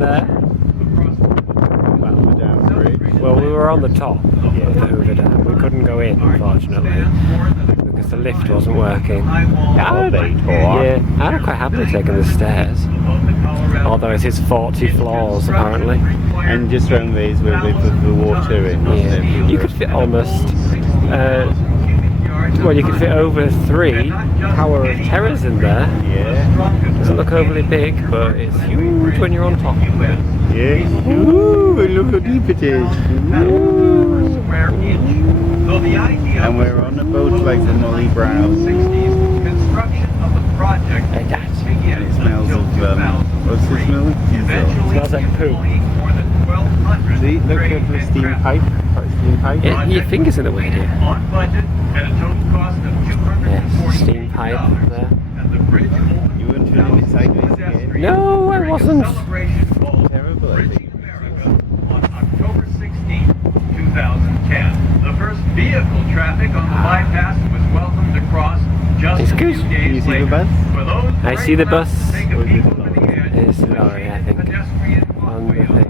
there. Well, Well, we were on the top of the Hoover Dam. We couldn't go in, unfortunately, because the lift wasn't working. are they tall? Yeah, I'd quite happily taken the stairs. Although it is 40 floors, apparently. And just around these where they put the water in. Yeah. You could fit almost... well, you could fit over 3 Tower of Terrors in there. Yeah. Doesn't look overly big, but it's huge when you're on top. Yeah. Ooh, look how deep it is. Ooh. And we're on a boat like the Molly Brown. Like that. And it smells of, what's the smell? Diesel. Smells like poo. See, look at the steam pipe. Steam pipe. Yeah, your fingers in the way, dear. Yes, steam pipe there. You weren't turning it sideways again. No, I wasn't. Terrible, I think. On October 16, 2010, the first vehicle traffic on the bypass was welcomed across just It's a good. few Can you days see the later. bus? For those I see the bus. taking people to the edge, It's, oh, yeah, I think. pedestrian On the walkway thing.